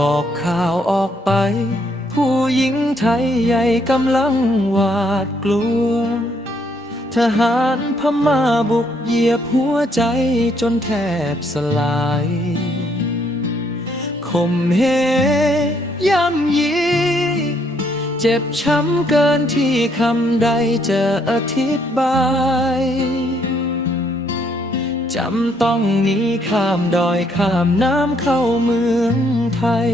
บอกข่าวออกไปผู้หญิงไทยใหญ่กำลังหวาดกลัวทหารพม่าบุกเหยียบหัวใจจนแทบสลายข่มเหย่ำยีเจ็บช้ำเกินที่คำใดจะอธิบายจำต้องหนีข้ามดอยข้ามน้ำเข้าเมืองไทย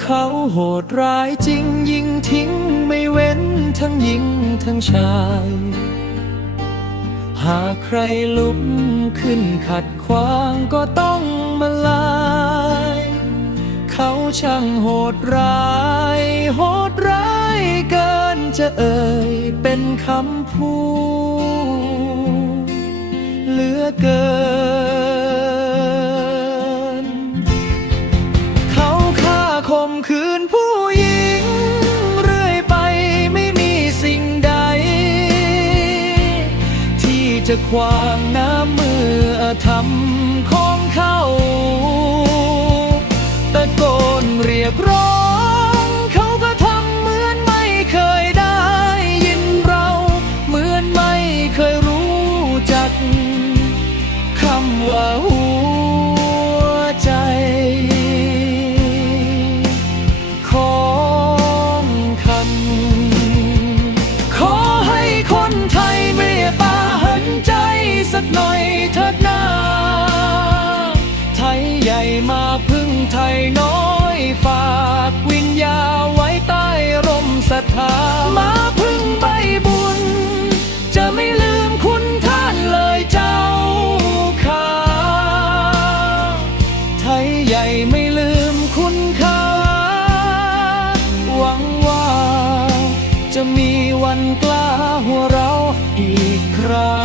เขาโหดร้ายจริงยิงทิ้งไม่เว้นทั้งหญิงทั้งชายหากใครลุกขึ้นขัดขวางก็ต้องมาลายเขาช่างโหดร้ายโหดร้ายเกินจะเอ่ยเป็นคำพูดเหลือเกินเขาฆ่าข่มขืนผู้หญิงเรื่อยไปไม่มีสิ่งใดที่จะขวางน้ำมือธรรมของเขาตะโกนเรียกร้องเขาก็ทำเหมือนไม่เคยได้ยินเราเหมือนไม่เคยรู้จักคำว่าหัวใจของคันขอให้คนไทยเมตตาเห็นใจสักหน่อยเถิดนาไทยใหญ่มาพึ่งไทยน้อยฝากวิญญาไว้ใต้ร่มศรัทธามาพึ่งใบบุญจะไม่ลืมคุณท่านเลยเจ้าค่ะไทยใหญ่ไม่ลืมคุณค่าหวังว่าจะมีวันกล้าหัวเราะอีกครั้ง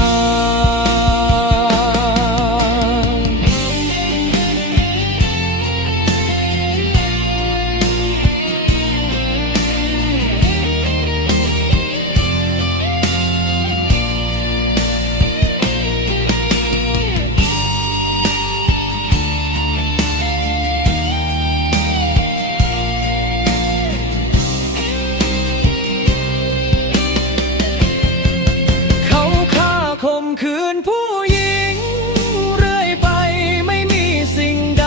ข่มขืนผู้หญิงเรื่อยไปไม่มีสิ่งใด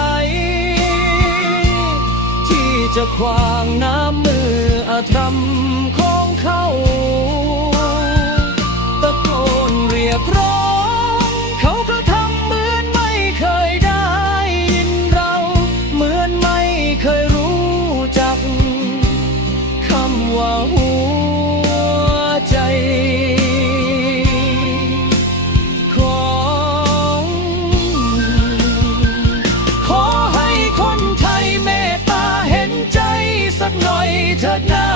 ที่จะขวางน้ำมืออาธรรมของเขาตะโกนเรียกร้องเขาก็ทำเหมือนไม่เคยได้ยินเราเหมือนไม่เคยรู้จักคำว่าหัวใจสักหน่อยเถิดนา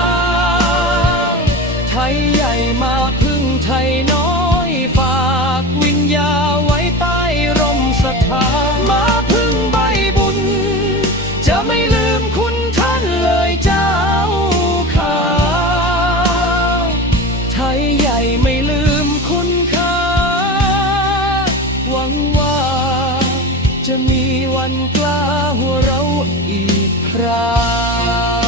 ไทยใหญ่มาพึ่งไทยน้อยฝากวิญญาไว้ใต้ร่มศรัทธามาพึ่งใบบุญจะไม่ลืมคุณท่านเลยเจ้าค่ะไทยใหญ่ไม่ลืมคุณค่าหวังว่าจะมีวันกล้าหัวเราะอีกครั้ง